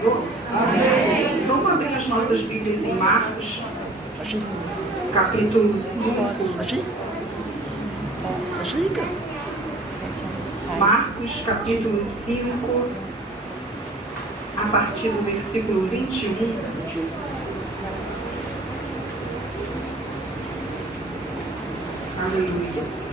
Senhor? Amém. Vamos abrir as nossas Bíblias em Marcos, capítulo 5. Marcos, capítulo 5, a partir do versículo 21. Aleluia.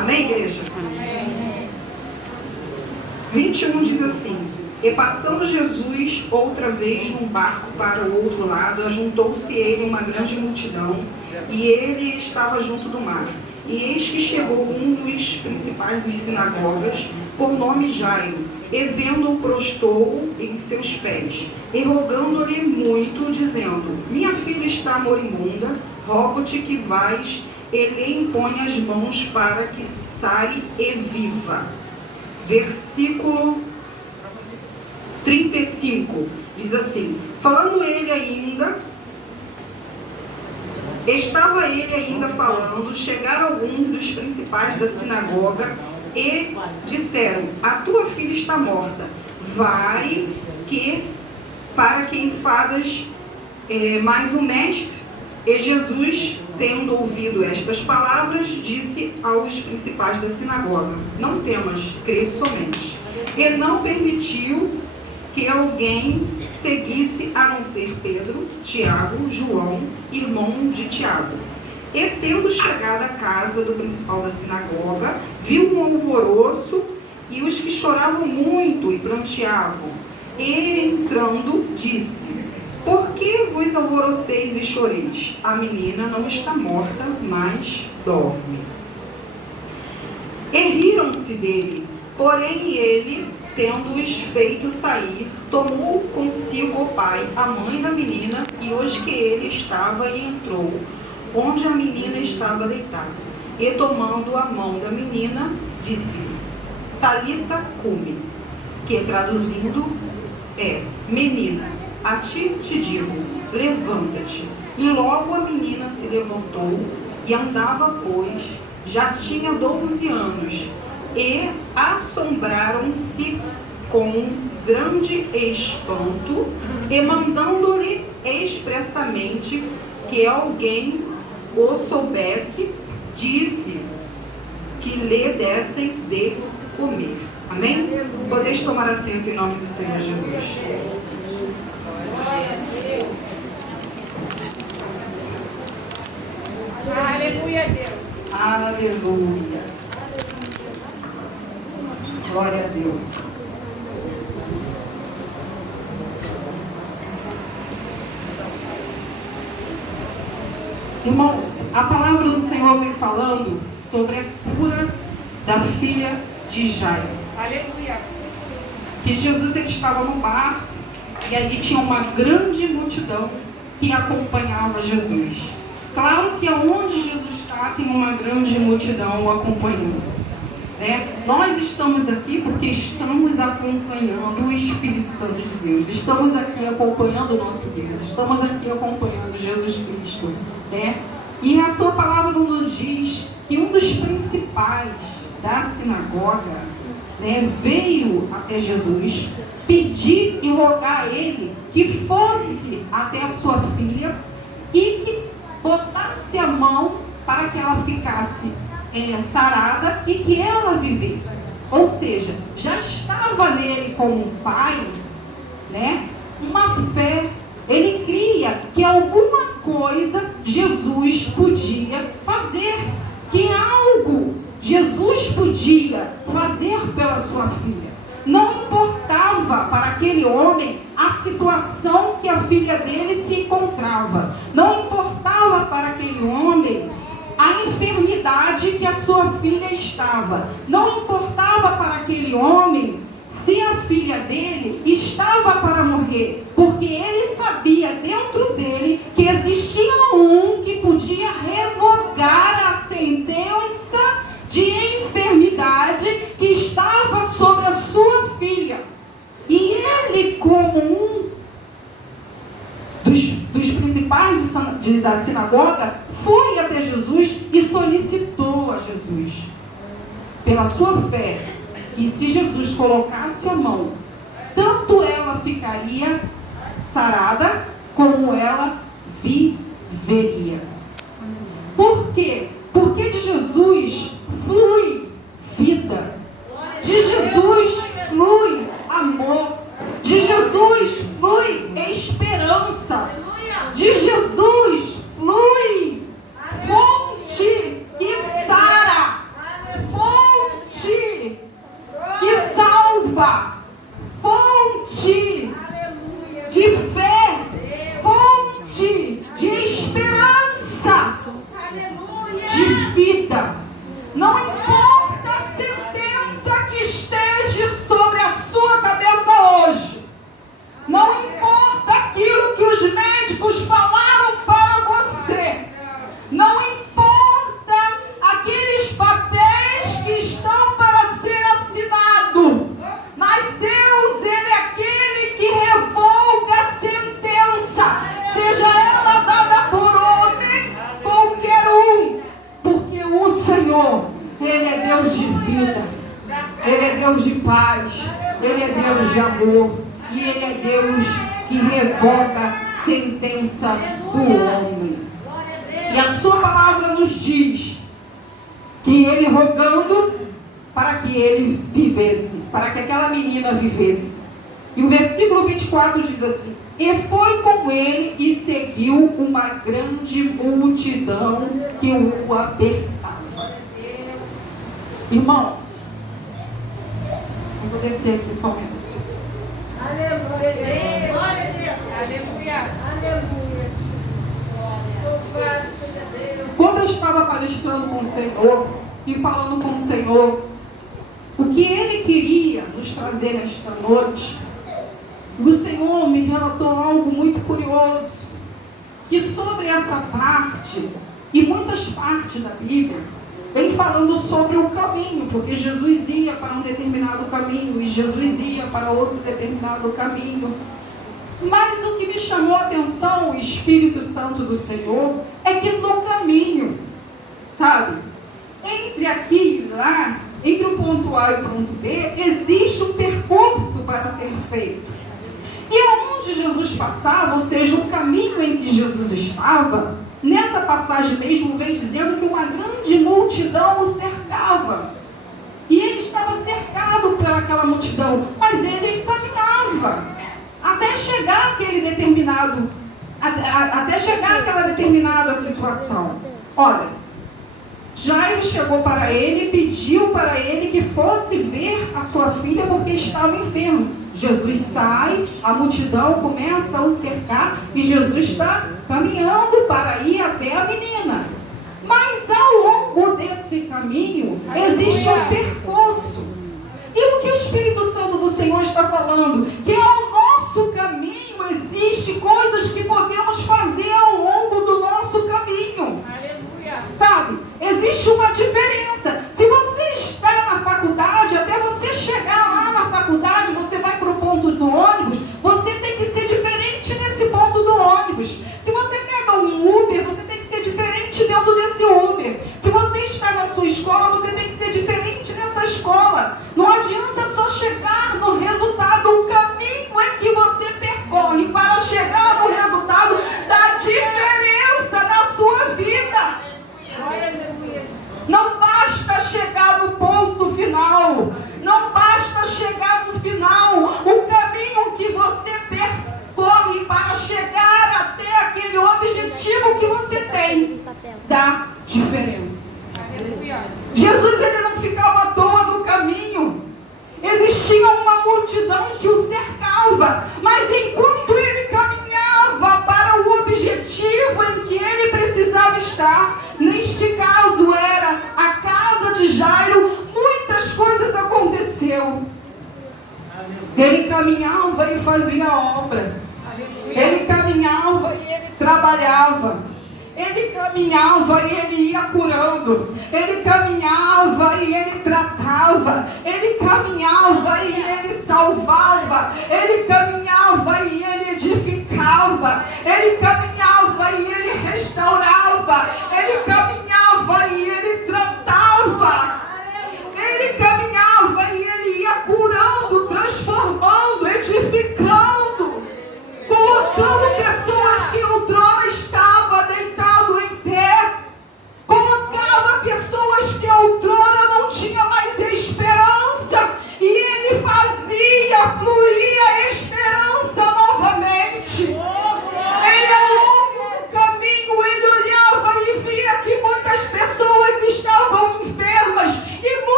Amém, igreja? Amém. 21 diz assim: E passando Jesus outra vez num barco para o outro lado, ajuntou-se ele uma grande multidão, e ele estava junto do mar. E eis que chegou um dos principais das sinagogas, por nome Jairo, e vendo-o prostrou em seus pés, e rogando-lhe muito, dizendo: Minha filha está moribunda, rogo-te que vais e lhe impõe as mãos para que sare e viva. Versículo 35 diz assim: falando ele ainda, estava ele ainda falando, chegaram alguns dos principais da sinagoga e disseram: a tua filha está morta, vai que para que enfadas mais o mestre. E Jesus, tendo ouvido estas palavras, disse aos principais da sinagoga: não temas, crê somente. E não permitiu que alguém seguisse a não ser Pedro, Tiago, João, irmão de Tiago. E tendo chegado à casa do principal da sinagoga, viu um alvoroço e os que choravam muito e pranteavam. E entrando, disse: por que vos alvoroceis e choreis? A menina não está morta, mas dorme. E riram-se dele. Porém ele, tendo-os feito sair, tomou consigo o pai, a mãe da menina, e os que ele estava, e entrou, onde a menina estava deitada. E tomando a mão da menina, disse: Talita cumi, que traduzindo é: menina, a ti te digo, levanta-te. E logo a menina se levantou e andava, pois já tinha 12 anos. E assombraram-se com grande espanto, e mandando-lhe expressamente que alguém o soubesse, disse que lhe dessem de comer. Amém? Podeis tomar assento em nome do Senhor Jesus. Aleluia, Deus. Aleluia. Glória a Deus. Irmãos, a palavra do Senhor vem falando sobre a cura da filha de Jairo. Aleluia. Que Jesus, ele estava no barco e ali tinha uma grande multidão que acompanhava Jesus. Claro que aonde Jesus está, tem uma grande multidão o acompanhando. Nós estamos aqui porque estamos acompanhando o Espírito Santo de Deus. Estamos aqui acompanhando o nosso Deus. Estamos aqui acompanhando Jesus Cristo. E a sua palavra nos diz que um dos principais da sinagoga veio até Jesus, pedir e rogar a ele que fosse até a sua filha e que botasse a mão para que ela ficasse sarada e que ela vivesse. Ou seja, já estava nele como um pai, uma fé. Ele cria que alguma coisa Jesus podia fazer, que algo Jesus podia fazer pela sua filha. Não importava para aquele homem a situação que a filha dele se encontrava. Não importava para aquele homem a enfermidade que a sua filha estava. Não importava para aquele homem se a filha dele estava para morrer, porque ele sabia dentro dele que existia um que podia revogar a sentença de enfermidade que estava sobre a sua filha. E ele, como um dos principais da sinagoga, foi até Jesus e solicitou a Jesus, pela sua fé, que se Jesus colocasse a mão, tanto ela ficaria sarada, como ela viveria. Por quê? Porque de Jesus flui vida. De Jesus flui amor. De Jesus flui esperança. De Jesus flui fonte que sara, fonte que salva, fonte de fé, fonte de esperança, de vida. Não importa a sentença que esteja sobre a sua cabeça hoje. Não importa aquilo que os médicos falaram para você. Não importa aqueles papéis que estão para ser assinados. Mas Deus, Ele é aquele que revoga a sentença, seja ela dada por homem, qualquer um. Porque o Senhor, Ele é Deus de vida, Ele é Deus de paz, Ele é Deus de amor, e Ele é Deus que revoga sentença do homem. E a sua palavra nos diz que Ele rogando para que ele vivesse, para que aquela menina vivesse. E o versículo 24 diz assim: e foi com ele e seguiu uma grande multidão que o apertava. Irmãos, vou descer aqui só um minuto. Aleluia. Glória a Deus. Aleluia. Aleluia. Quando eu estava palestrando com o Senhor e falando com o Senhor o que Ele queria nos trazer nesta noite, o Senhor me relatou algo muito curioso, que sobre essa parte, e muitas partes da Bíblia, vem falando sobre o caminho, porque Jesus ia para um determinado caminho, e Jesus ia para outro determinado caminho. Mas o que me chamou a atenção, o Espírito Santo do Senhor, é que no caminho, sabe, entre aqui e lá, entre o ponto A e o ponto B, existe um percurso para ser feito. E onde Jesus passava, ou seja, o caminho em que Jesus estava, nessa passagem mesmo vem dizendo que uma grande multidão o cercava. E ele estava cercado por aquela multidão, mas ele caminhava até chegar àquele determinado, até chegar àquela determinada situação. Olha, Jairo chegou para ele e pediu para ele que fosse ver a sua filha porque estava enfermo. Jesus sai, a multidão começa a o cercar e Jesus está caminhando para ir até a menina. Mas ao longo desse caminho existe um percurso. E o que o Espírito Santo do Senhor está falando? Que ao nosso caminho existe coisas que podemos fazer ao longo do nosso caminho. Sabe? Existe uma diferença. Se você está na faculdade, até você chegar lá na faculdade, você vai para o ponto do ônibus, você tem que ser diferente nesse ponto do ônibus. Se você pega um Uber, você tem que ser diferente dentro desse Uber. Se você está na sua escola, você tem que ser diferente nessa escola. Não adianta só chegar no resultado. O caminho é que você percorre para chegar no resultado da diferença da sua vida. Não basta chegar no ponto final. Não basta chegar no final. O caminho que você percorre para chegar até aquele objetivo que você tem dá diferença. Jesus, ele não ficava à toa no caminho. Existia uma multidão que o cercava. Mas enquanto ele caminhava para o objetivo em que ele precisava estar, neste caso era a casa de Jairo, muitas coisas aconteceram. Ele caminhava e fazia a obra. Ele caminhava e ele trabalhava. Ele caminhava e ele ia curando. Ele caminhava e ele tratava. Ele caminhava e ele salvava. Ele caminhava e ele edificava. Ele caminhava e ele restaurava.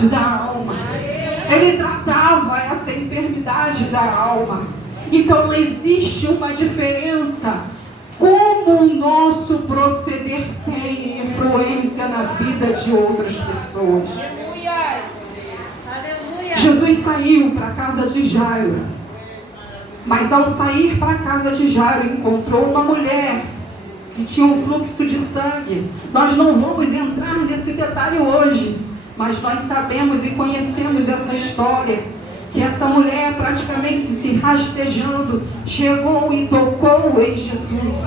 enfermidade da alma. Ele tratava essa enfermidade da alma. Então existe uma diferença. Como o nosso proceder tem influência na vida de outras pessoas. Jesus saiu para a casa de Jairo. Mas ao sair para a casa de Jairo, encontrou uma mulher que tinha um fluxo de sangue. Nós não vamos entrar nesse detalhe hoje, mas nós sabemos e conhecemos essa história, que essa mulher, praticamente se rastejando, chegou e tocou em Jesus.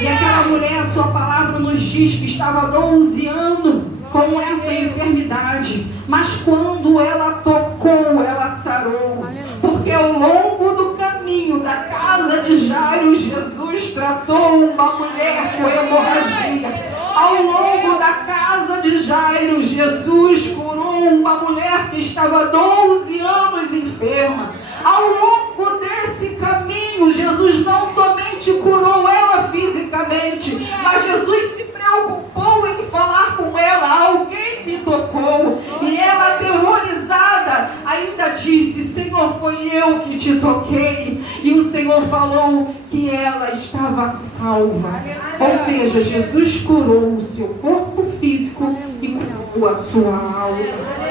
E aquela mulher, a sua palavra nos diz que estava 12 anos com essa enfermidade, mas quando ela tocou, ela sarou. Porque ao longo do caminho da casa de Jairo, Jesus tratou uma mulher com hemorragia. Ao longo da casa de Jairo, Jesus curou uma mulher que estava 12 anos enferma. Ao longo desse caminho, Jesus não somente curou ela fisicamente, mas Jesus se preocupou em falar com ela: alguém me tocou. E ela, aterrorizada, ainda disse: Senhor, foi eu que te toquei. E o Senhor falou que ela estava salva. Ou seja, Jesus curou o seu corpo físico e curou a sua alma.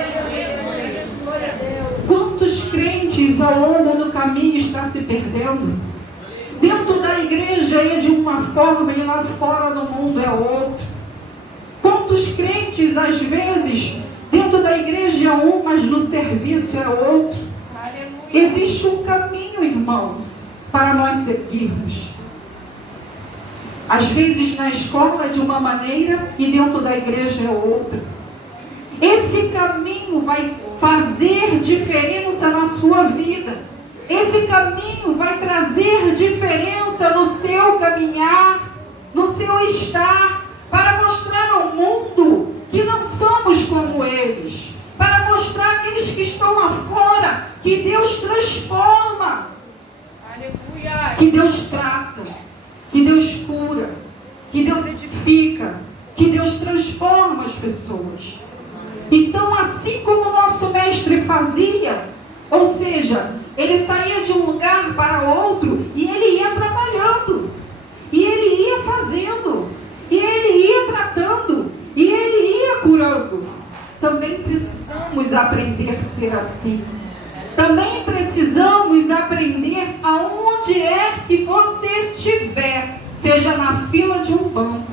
Quantos crentes ao longo do caminho estão se perdendo? Dentro da igreja é de uma forma e lá fora no mundo é outra. Quantos crentes às vezes dentro da igreja é um, mas no serviço é outro. Existe um caminho, irmãos, para nós seguirmos. Às vezes na escola é de uma maneira e dentro da igreja é outra. Esse caminho vai fazer diferença na sua vida. Esse caminho vai trazer diferença no seu caminhar, no seu estar, para mostrar ao mundo que não somos como eles, para mostrar àqueles que estão lá fora que Deus transforma, aleluia, que Deus trata, que Deus cura, que Deus edifica, que Deus transforma as pessoas. Então, assim como o nosso mestre fazia, ou seja, ele saía de um lugar para outro e ele ia trabalhando, e ele ia fazendo, e ele ia tratando, e ele ia curando. Também precisamos aprender a ser assim. Também precisamos aprender aonde é que você estiver, seja na fila de um banco,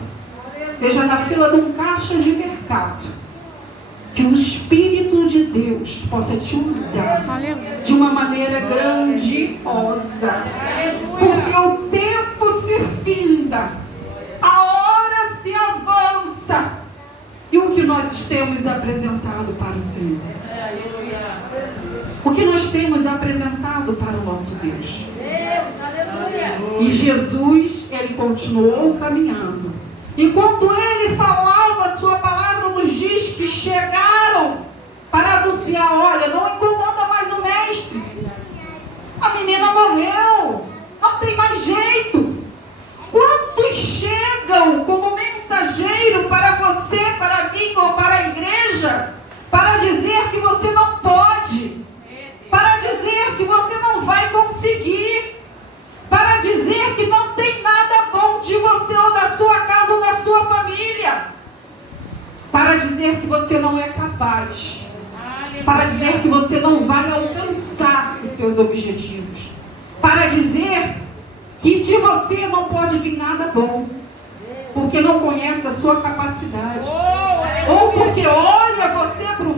seja na fila de um caixa de mercado, que o Espírito de Deus possa te usar de uma maneira grandiosa. Porque o tempo se finda, a hora se avança. E o que nós temos apresentado para o Senhor? O que nós temos apresentado para o nosso Deus? E Jesus, ele continuou caminhando. Enquanto ele falava, a sua palavra nos diz que chegaram para anunciar: olha, não incomoda mais o mestre. A menina morreu, não tem mais jeito. Quantos chegam como mensageiro para você, para mim ou para a igreja, para dizer que você não pode, para dizer que você não vai conseguir, para dizer que não tem nada bom de você ou da sua casa ou da sua família, para dizer que você não é capaz, para dizer que você não vai alcançar os seus objetivos, para dizer que de você não pode vir nada bom, porque não conhece a sua capacidade, ou porque olha você por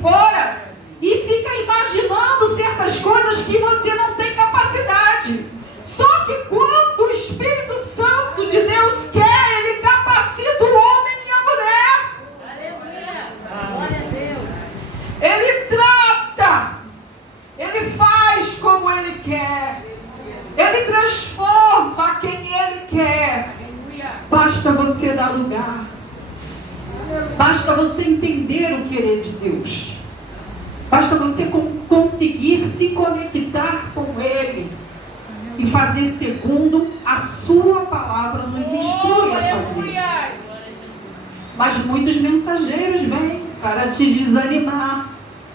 fora e fica imaginando certas coisas que você não tem capacidade. Só que quando o Espírito Santo de Deus quer, ele capacita o homem e a mulher. Glória a Deus. Ele trata, ele faz como ele quer, ele transforma quem ele quer. Basta você dar lugar, basta você entender o querer de Deus, basta você conseguir se conectar com ele e fazer segundo a sua palavra nos instrui a fazer. Mas muitos mensageiros vêm para te desanimar,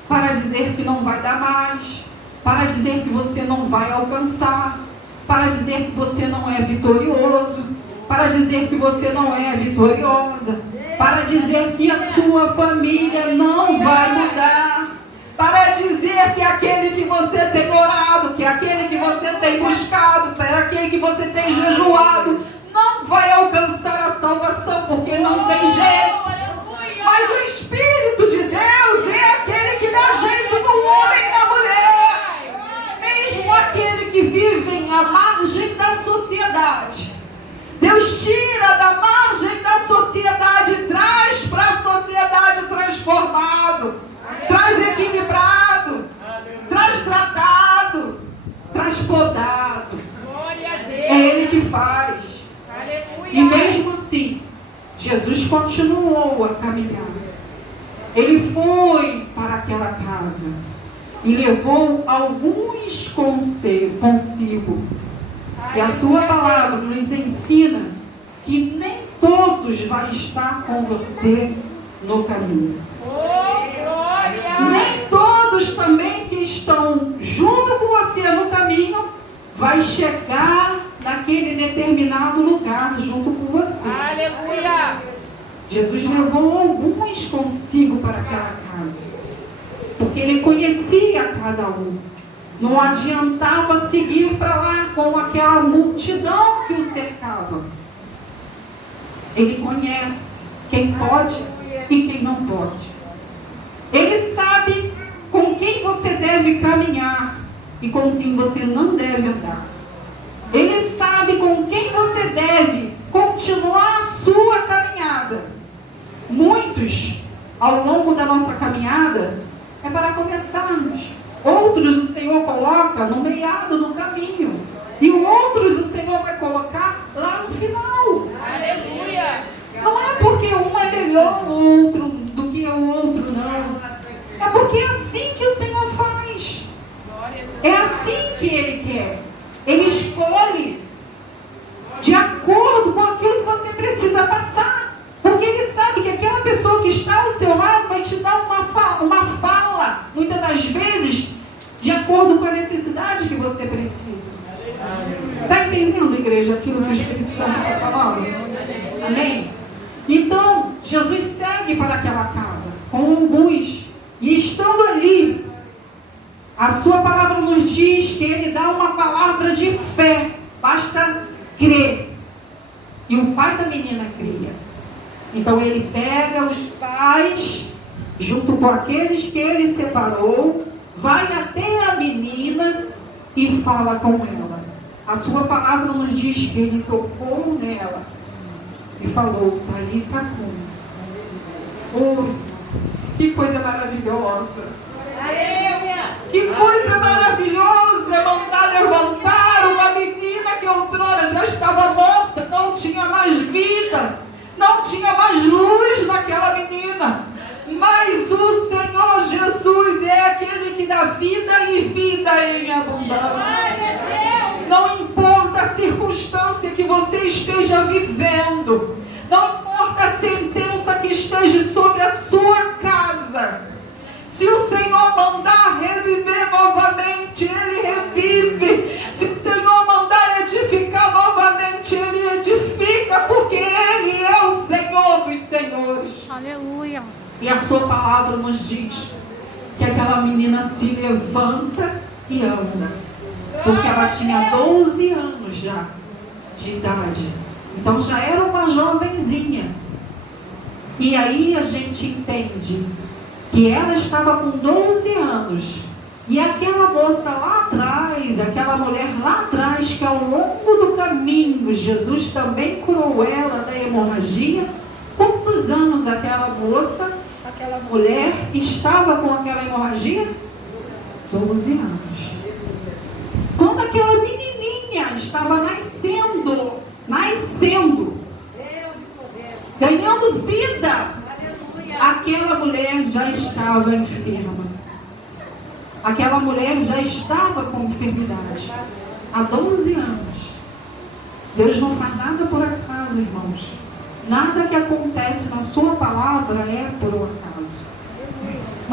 para dizer que não vai dar mais, para dizer que você não vai alcançar, para dizer que você não é vitorioso, para dizer que você não é vitoriosa, para dizer que a sua família não vai mudar, para dizer que aquele que você tem orado, que aquele que você tem buscado, que aquele que você tem jejuado, não vai alcançar a salvação, porque não tem jeito. Mas o Espírito de Deus é aquele que dá jeito no homem e na mulher. Mesmo aquele que vive à margem da sociedade. Deus tira da margem da sociedade e traz para a sociedade transformado, traz equilibrado, traz tratado, traz podado. É Ele que faz. E mesmo assim, Jesus continuou a caminhar. Ele foi para aquela casa e levou alguns consigo. E a sua palavra nos ensina que nem todos vão estar com você no caminho. Nem todos também que estão junto com você no caminho vai chegar naquele determinado lugar junto com você. Aleluia! Jesus levou alguns consigo para aquela casa, porque Ele conhecia cada um. Não adiantava seguir para lá com aquela multidão que o cercava. Ele conhece quem pode e quem não pode. Ele sabe com quem você deve caminhar e com quem você não deve andar. Ele sabe com quem você deve continuar a sua caminhada. Muitos, ao longo da nossa caminhada, é para começarmos. Outros o Senhor coloca no meado do caminho. E outros o Senhor vai colocar lá no final. Aleluia! Não é porque um é melhor o outro do que o outro, não. É porque é assim que o Senhor faz. É assim que Ele quer. Ele escolhe de acordo com aquilo que você precisa passar. Porque Ele sabe que aquela pessoa que está ao seu lado vai te dar uma fala, muitas das vezes, de acordo com a necessidade que você precisa. Está entendendo, igreja, aquilo que o Espírito Santo está falando? Amém? Então, Jesus segue para aquela casa com alguns. E estando ali, a sua palavra nos diz que Ele dá uma palavra de fé. Basta crer. E o pai da menina cria. Então Ele pega os pais, junto com aqueles que Ele separou, vai até a menina e fala com ela. A sua palavra nos diz que Ele tocou nela e falou, Talita cum. Oh, que coisa maravilhosa! Que coisa maravilhosa! Mandar levantar uma menina que outrora já estava morta, não tinha mais vida, não tinha mais luz naquela menina. Mas o Senhor Jesus é aquele que dá vida e vida em abundância. Não importa a circunstância que você esteja vivendo, não importa a sentença que esteja sobre a sua casa, se o Senhor mandar reviver novamente, Ele revive. Se o Senhor mandar edificar novamente, Ele edifica, porque Ele é o Senhor dos senhores. Aleluia! E a sua palavra nos diz que aquela menina se levanta e anda, porque ela tinha 12 anos já de idade. Então já era uma jovenzinha. E aí a gente entende que ela estava com 12 anos. E aquela moça lá atrás, aquela mulher lá atrás, que ao longo do caminho, Jesus também curou ela da hemorragia. Quantos anos aquela moça, aquela mulher, estava com aquela hemorragia? 12 anos. Quando aquela menininha estava nascendo, ganhando vida, aquela mulher já estava enferma. Aquela mulher já estava com enfermidade há 12 anos. Deus não faz nada por acaso, irmãos. Nada que acontece na sua palavra é por um acaso.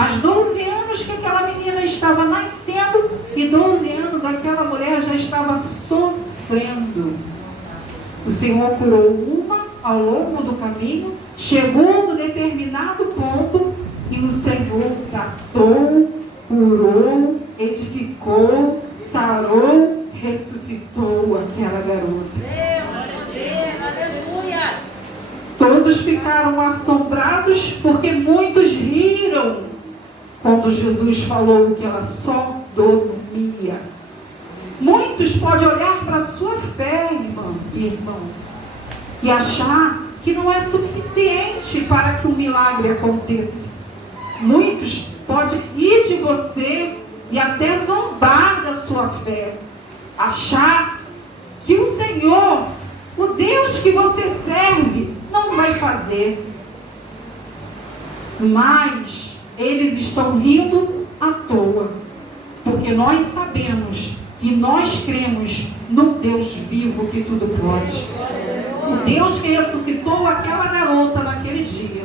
Mas 12 anos que aquela menina estava nascendo e 12 anos aquela mulher já estava sofrendo. O Senhor curou uma ao longo do caminho, chegou no determinado ponto e o Senhor tratou, curou, edificou, sarou, ressuscitou aquela garota. Todos ficaram assombrados porque muitos riram quando Jesus falou que ela só dormia. Muitos podem olhar para a sua fé, irmã e irmão, e achar que não é suficiente para que um milagre aconteça. Muitos podem rir de você e até zombar da sua fé, achar que o Senhor, o Deus que você serve, não vai fazer. Mas eles estão rindo à toa, porque nós sabemos que nós cremos no Deus vivo que tudo pode. O Deus que ressuscitou aquela garota naquele dia.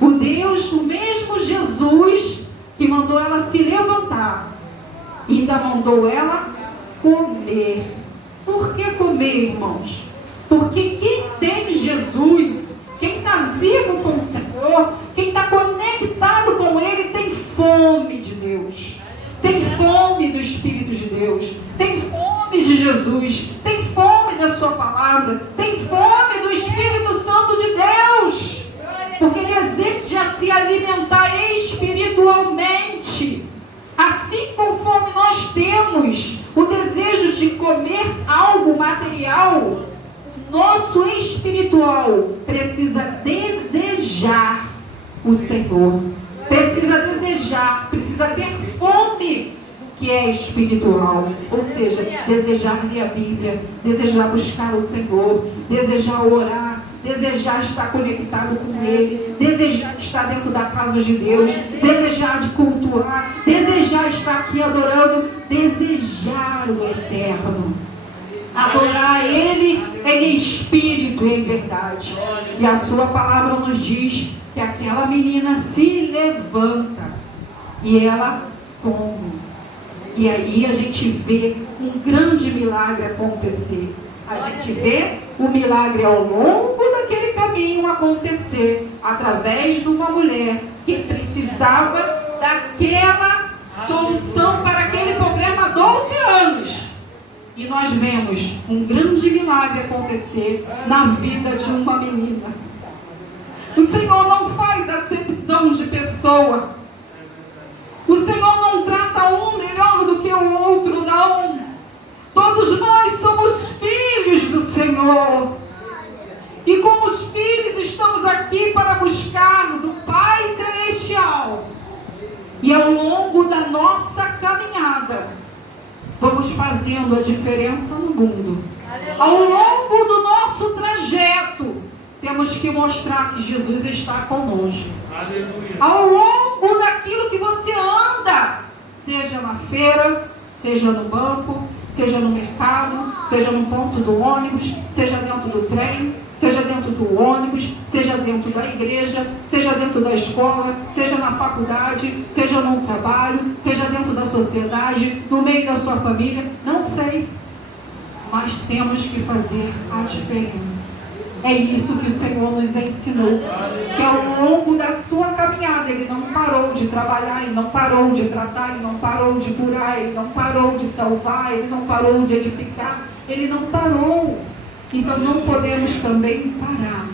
O Deus, o mesmo Jesus que mandou ela se levantar, ainda mandou ela comer. Por que comer, irmãos? Porque quem tem Jesus, quem está vivo com o Senhor, quem está conectado com Ele, tem fome de Deus, tem fome do Espírito de Deus, tem fome de Jesus, tem fome da sua palavra, tem fome do Espírito Santo de Deus, porque deseja se alimentar espiritualmente, assim conforme nós temos o desejo de comer algo material. Nosso espiritual precisa desejar o Senhor, precisa desejar, precisa ter fome do que é espiritual, ou seja, desejar ler a Bíblia, desejar buscar o Senhor, desejar orar, desejar estar conectado com Ele, desejar estar dentro da casa de Deus, desejar de cultuar, desejar estar aqui adorando, desejar o eterno. Adorar Ele em espírito e em verdade. E a sua palavra nos diz que aquela menina se levanta e ela come. E aí a gente vê um grande milagre acontecer. A gente vê o milagre ao longo daquele caminho acontecer, através de uma mulher que precisava daquela solução para aquele problema há 12 anos. E nós vemos um grande milagre acontecer na vida de uma menina. O Senhor não faz acepção de pessoa. O Senhor não trata um melhor do que o outro, não. Todos nós somos filhos do Senhor. E como os filhos estamos aqui para buscar do Pai Celestial. E ao longo da nossa caminhada, vamos fazendo a diferença no mundo. Ao longo do nosso trajeto, temos que mostrar que Jesus está conosco. Ao longo daquilo que você anda, seja na feira, seja no banco, seja no mercado, seja no ponto do ônibus, seja dentro do trem, seja dentro do ônibus, seja dentro da igreja, seja dentro da escola, seja na faculdade, seja no trabalho, seja dentro da sociedade, no meio da sua família, não sei, mas temos que fazer a diferença. É isso que o Senhor nos ensinou, que ao longo da sua caminhada Ele não parou de trabalhar, Ele não parou de tratar, Ele não parou de curar, Ele não parou de salvar, Ele não parou de edificar, Ele não parou. Então não podemos também parar.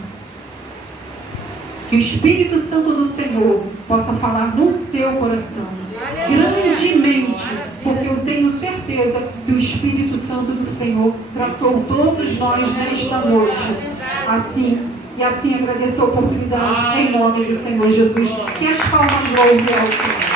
Que o Espírito Santo do Senhor possa falar no seu coração grandemente, porque eu tenho certeza que o Espírito Santo do Senhor tratou todos nós nesta noite. Assim agradeço a oportunidade em nome do Senhor Jesus. Que as palmas louvem ao Senhor.